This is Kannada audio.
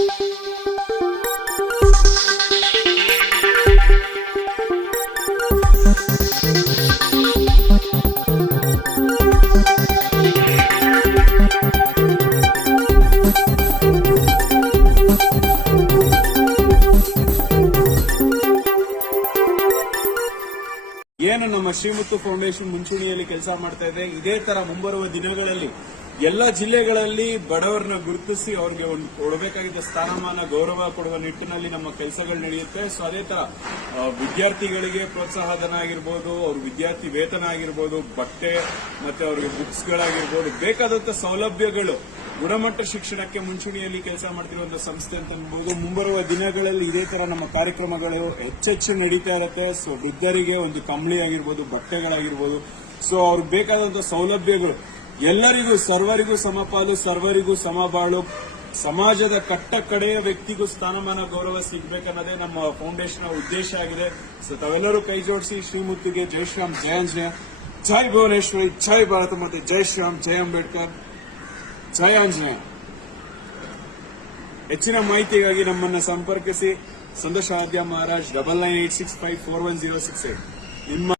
ಏನು ನಮ್ಮ ಶ್ರೀಮುತ್ತು ಫೌಂಡೇಶನ್ ಮುಂಚೂಣಿಯಲ್ಲಿ ಕೆಲಸ ಮಾಡ್ತಾ ಇದೆ. ಇದೇ ತರ ಮುಂಬರುವ ದಿನಗಳಲ್ಲಿ ಎಲ್ಲ ಜಿಲ್ಲೆಗಳಲ್ಲಿ ಬಡವರನ್ನ ಗುರುತಿಸಿ ಅವ್ರಿಗೆ ಒಂದು ಕೊಡಬೇಕಾಗಿದ್ದ ಸ್ಥಾನಮಾನ ಗೌರವ ಕೊಡುವ ನಿಟ್ಟಿನಲ್ಲಿ ನಮ್ಮ ಕೆಲಸಗಳು ನಡೆಯುತ್ತೆ. ಸೊ ಅದೇ ತರ ವಿದ್ಯಾರ್ಥಿಗಳಿಗೆ ಪ್ರೋತ್ಸಾಹಧನ ಆಗಿರ್ಬೋದು, ಅವ್ರ ವಿದ್ಯಾರ್ಥಿ ವೇತನ ಆಗಿರ್ಬೋದು, ಬಟ್ಟೆ ಮತ್ತೆ ಅವ್ರಿಗೆ ಬುಕ್ಸ್ ಗಳಾಗಿರ್ಬೋದು, ಬೇಕಾದಂತ ಸೌಲಭ್ಯಗಳು, ಗುಣಮಟ್ಟ ಶಿಕ್ಷಣಕ್ಕೆ ಮುಂಚೂಣಿಯಲ್ಲಿ ಕೆಲಸ ಮಾಡ್ತಿರುವಂತಹ ಸಂಸ್ಥೆ ಅಂತ ಅನ್ಬಹುದು. ಮುಂಬರುವ ದಿನಗಳಲ್ಲಿ ಇದೇ ತರ ನಮ್ಮ ಕಾರ್ಯಕ್ರಮಗಳು ಹೆಚ್ಚೆಚ್ಚು ನಡೀತಾ ಇರುತ್ತೆ. ಸೊ ವೃದ್ಧರಿಗೆ ಒಂದು ಕಂಬಳಿ ಆಗಿರ್ಬೋದು, ಬಟ್ಟೆಗಳಾಗಿರ್ಬೋದು, ಸೊ ಅವ್ರಿಗೆ ಬೇಕಾದಂತಹ ಸೌಲಭ್ಯಗಳು ಎಲ್ಲರಿಗೂ, ಸರ್ವರಿಗೂ ಸಮಪಾಲು, ಸರ್ವರಿಗೂ ಸಮಬಾಳು, ಸಮಾಜದ ಕಟ್ಟ ಕಡೆಯ ವ್ಯಕ್ತಿಗೂ ಸ್ಥಾನಮಾನ ಗೌರವ ಸಿಗಬೇಕನ್ನೋದೇ ನಮ್ಮ ಫೌಂಡೇಶನ್ ಉದ್ದೇಶ ಆಗಿದೆ. ಸೊ ತಾವೆಲ್ಲರೂ ಕೈ ಜೋಡಿಸಿ ಶ್ರೀಮುತ್ತುಗೆ ಜೈ ಶ್ರೀರಾಮ್, ಜಯ ಆಂಜನೇಯ, ಜೈ ಭುವನೇಶ್ವರಿ, ಜೈ ಭಾರತ ಮಾತೆ, ಜೈ ಶ್ರೀರಾಮ್, ಜೈ ಅಂಬೇಡ್ಕರ್, ಜೈ ಆಂಜನೇಯ. ಹೆಚ್ಚಿನ ಮಾಹಿತಿಗಾಗಿ ನಮ್ಮನ್ನು ಸಂಪರ್ಕಿಸಿ. ಸಂತೋಷ್ ಆದ್ಯ ಮಹಾರಾಜ್ 9986541068 ನಿಮ್ಮ